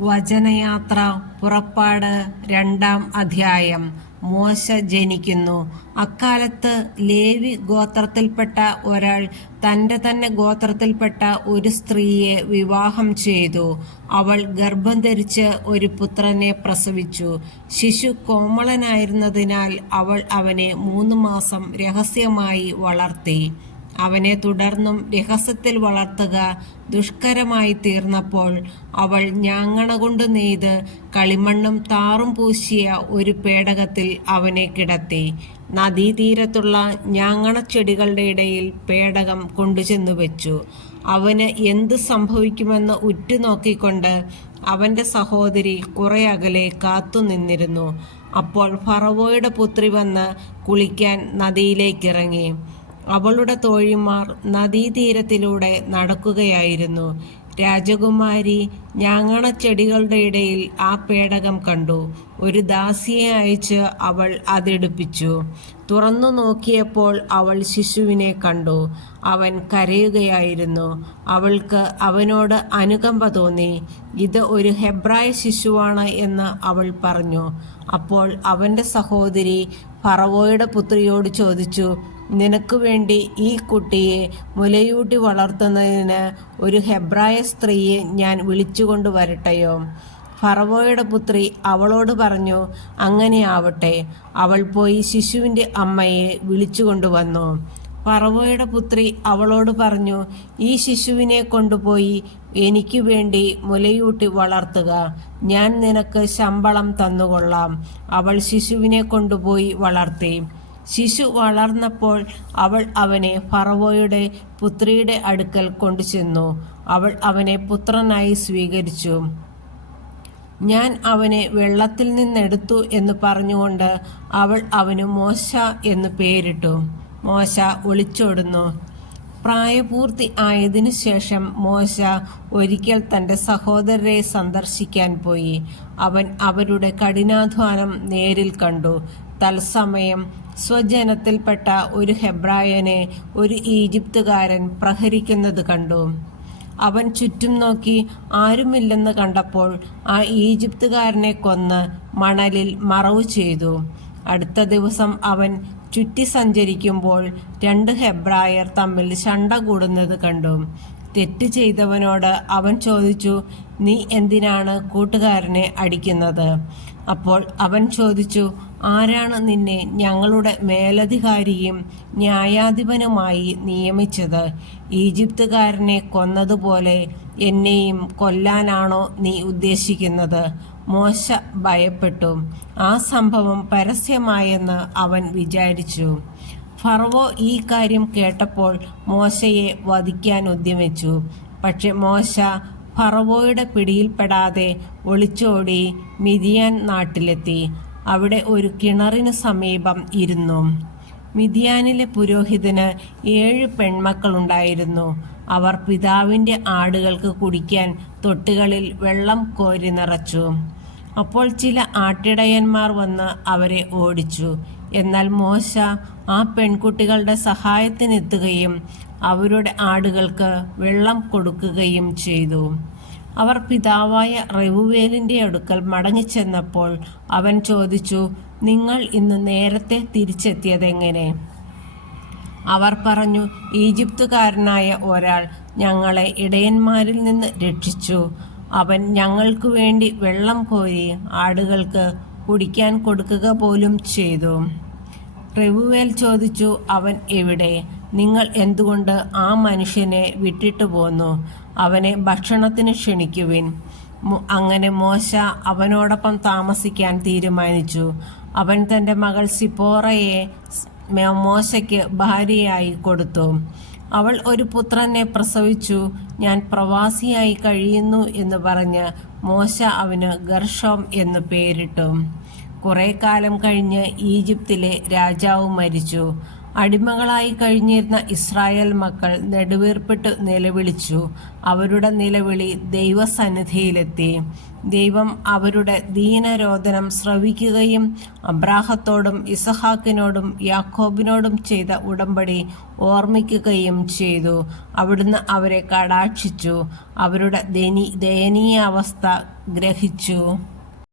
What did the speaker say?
വചനയാത്ര പുറപ്പാട് 2-ാം അധ്യായം. മോശ ജനിക്കുന്നു. അക്കാലത്ത് ലേവി ഗോത്രത്തിൽപ്പെട്ട ഒരാൾ തന്റെ തന്നെ ഗോത്രത്തിൽപ്പെട്ട ഒരു സ്ത്രീയെ വിവാഹം ചെയ്തു. അവൾ ഗർഭം ധരിച്ച് ഒരു പുത്രനെ പ്രസവിച്ചു. ശിശു കോമളനായിരുന്നതിനാൽ അവൾ അവനെ 3 മാസം രഹസ്യമായി വളർത്തി. അവനെ തുടർന്നും രഹസ്യത്തിൽ വളർത്തുക ദുഷ്കരമായി തീർന്നപ്പോൾ അവൾ ഞാങ്ങണ കൊണ്ട് നെയ്ത് കളിമണ്ണും താറും പൂശിയ ഒരു പേടകത്തിൽ അവനെ കിടത്തി. നദീതീരത്തുള്ള ഞാങ്ങണച്ചെടികളുടെ ഇടയിൽ പേടകം കൊണ്ടുചെന്നു വെച്ചു. അവന് എന്ത് സംഭവിക്കുമെന്ന് ഉറ്റുനോക്കിക്കൊണ്ട് അവന്റെ സഹോദരി കുറെ അകലെ കാത്തുനിന്നിരുന്നു. അപ്പോൾ ഫറവോയുടെ പുത്രി വന്ന് കുളിക്കാൻ നദിയിലേക്കിറങ്ങി. അവളുടെ തോഴിമാർ നദീതീരത്തിലൂടെ നടക്കുകയായിരുന്നു. രാജകുമാരി ഞാങ്ങണച്ചെടികളുടെ ഇടയിൽ ആ പേടകം കണ്ടു. ഒരു ദാസിയെ അയച്ച് അവൾ അതെടുപ്പിച്ചു. തുറന്നു നോക്കിയപ്പോൾ അവൾ ശിശുവിനെ കണ്ടു. അവൻ കരയുകയായിരുന്നു. അവൾക്ക് അവനോട് അനുകമ്പ തോന്നി. ഇത് ഒരു ഹെബ്രായ ശിശുവാണ് എന്ന് അവൾ പറഞ്ഞു. അപ്പോൾ അവന്റെ സഹോദരി ഫറവോയുടെ പുത്രിയോട് ചോദിച്ചു, നിനക്ക് വേണ്ടി ഈ കുട്ടിയെ മുലയൂട്ടി വളർത്തുന്നതിന് ഒരു ഹെബ്രായ സ്ത്രീയെ ഞാൻ വിളിച്ചുകൊണ്ട് വരട്ടെയോ? ഫറവോയുടെ പുത്രി അവളോട് പറഞ്ഞു, അങ്ങനെ ആവട്ടെ. അവൾ പോയി ശിശുവിൻ്റെ അമ്മയെ വിളിച്ചുകൊണ്ടുവന്നു. ഫറവോയുടെ പുത്രി അവളോട് പറഞ്ഞു, ഈ ശിശുവിനെ കൊണ്ടുപോയി എനിക്ക് വേണ്ടി മുലയൂട്ടി വളർത്തുക. ഞാൻ നിനക്ക് ശമ്പളം തന്നുകൊള്ളാം. അവൾ ശിശുവിനെ കൊണ്ടുപോയി വളർത്തി. ശിശു വളർന്നപ്പോൾ അവൾ അവനെ ഫറവോയുടെ പുത്രിയുടെ അടുക്കൽ കൊണ്ടുചെന്നു. അവൾ അവനെ പുത്രനായി സ്വീകരിച്ചു. ഞാൻ അവനെ വെള്ളത്തിൽ നിന്നെടുത്തു എന്ന് പറഞ്ഞുകൊണ്ട് അവൾ അവന് മോശ എന്ന് പേരിട്ടു. മോശ ഒളിച്ചോടുന്നു. പ്രായപൂർത്തി ആയതിനു ശേഷം മോശ ഒരിക്കൽ തൻ്റെ സഹോദരരെ സന്ദർശിക്കാൻ പോയി. അവൻ അവരുടെ കഠിനാധ്വാനം നേരിൽ കണ്ടു. തത്സമയം സ്വജനത്തിൽപ്പെട്ട ഒരു ഹെബ്രായനെ ഒരു ഈജിപ്തുകാരൻ പ്രഹരിക്കുന്നത് കണ്ടു. അവൻ ചുറ്റും നോക്കി ആരുമില്ലെന്ന് കണ്ടപ്പോൾ ആ ഈജിപ്തുകാരനെ കൊന്ന് മണലിൽ മറവു ചെയ്തു. അടുത്ത ദിവസം അവൻ ചുറ്റി സഞ്ചരിക്കുമ്പോൾ 2 ഹെബ്രായർ തമ്മിൽ ശണ്ട കൂടുന്നത് കണ്ടു. തെറ്റ് ചെയ്തവനോട് അവൻ ചോദിച്ചു, നീ എന്തിനാണ് കൂട്ടുകാരനെ അടിക്കുന്നത്? അപ്പോൾ അവൻ ചോദിച്ചു, ആരാണ് നിന്നെ ഞങ്ങളുടെ മേലധികാരിയും ന്യായാധിപനുമായി നിയമിച്ചത്? ഈജിപ്തുകാരനെ കൊന്നതുപോലെ എന്നെയും കൊല്ലാനാണോ നീ ഉദ്ദേശിക്കുന്നത്? മോശ ഭയപ്പെട്ടു. ആ സംഭവം പരസ്യമായെന്ന് അവൻ വിചാരിച്ചു. ഫറവോ ഈ കാര്യം കേട്ടപ്പോൾ മോശയെ വധിക്കാൻ ഉദ്യമിച്ചു. പക്ഷെ മോശ ഫറവോയുടെ പിടിയിൽപ്പെടാതെ ഒളിച്ചോടി മിദിയാൻ നാട്ടിലെത്തി. അവിടെ ഒരു കിണറിന് സമീപം ഇരുന്നു. മിദിയാനിലെ പുരോഹിതന് 7 പെൺമക്കളുണ്ടായിരുന്നു. അവർ പിതാവിൻ്റെ ആടുകൾക്ക് കുടിക്കാൻ തൊട്ടികളിൽ വെള്ളം കോരി നിറച്ചു. അപ്പോൾ ചില ആട്ടിടയന്മാർ വന്ന് അവരെ ഓടിച്ചു. എന്നാൽ മോശ ആ പെൺകുട്ടികളുടെ സഹായത്തിനെത്തുകയും അവരുടെ ആടുകൾക്ക് വെള്ളം കൊടുക്കുകയും ചെയ്തു. അവർ പിതാവായ റെവുവേലിൻ്റെ അടുക്കൽ മടങ്ങിച്ചെന്നപ്പോൾ അവൻ ചോദിച്ചു, നിങ്ങൾ ഇന്ന് നേരത്തെ തിരിച്ചെത്തിയതെങ്ങനെ? അവർ പറഞ്ഞു, ഈജിപ്തുകാരനായ ഒരാൾ ഞങ്ങളെ ഇടയന്മാരിൽ നിന്ന് രക്ഷിച്ചു. അവൻ ഞങ്ങൾക്ക് വേണ്ടി വെള്ളം കോരി ആടുകൾക്ക് കുടിക്കാൻ കൊടുക്കുക പോലും ചെയ്തു. റെവുവേൽ ചോദിച്ചു, അവൻ എവിടെ? നിങ്ങൾ എന്തുകൊണ്ട് ആ മനുഷ്യനെ വിട്ടിട്ട് പോന്നു? അവനെ ഭക്ഷണത്തിന് ക്ഷണിക്കുവിൻ. അങ്ങനെ മോശ അവനോടൊപ്പം താമസിക്കാൻ തീരുമാനിച്ചു. അവൻ തൻ്റെ മകൾ സിപ്പോറയെ മോശയ്ക്ക് ഭാര്യയായി കൊടുത്തു. അവൾ ഒരു പുത്രനെ പ്രസവിച്ചു. ഞാൻ പ്രവാസിയായി കഴിയുന്നു എന്ന് പറഞ്ഞ് മോശ അവന് ഗർഷോം എന്ന് പേരിട്ടു. കുറെ കാലം കഴിഞ്ഞ് ഈജിപ്തിലെ രാജാവ് മരിച്ചു. അടിമകളായി കഴിഞ്ഞിരുന്ന ഇസ്രായേൽ മക്കൾ നെടുവീർപ്പിട്ട് നിലവിളിച്ചു. അവരുടെ നിലവിളി ദൈവസന്നിധിയിലെത്തി. ദൈവം അവരുടെ ദീനരോദനം ശ്രവിക്കുകയും അബ്രാഹത്തോടും ഇസഹാക്കിനോടും യാക്കോബിനോടും ചെയ്ത ഉടമ്പടി ഓർമ്മിക്കുകയും ചെയ്തു. അവിടുന്ന് അവരെ കടാക്ഷിച്ചു, അവരുടെ ദയനീയാവസ്ഥ ഗ്രഹിച്ചു.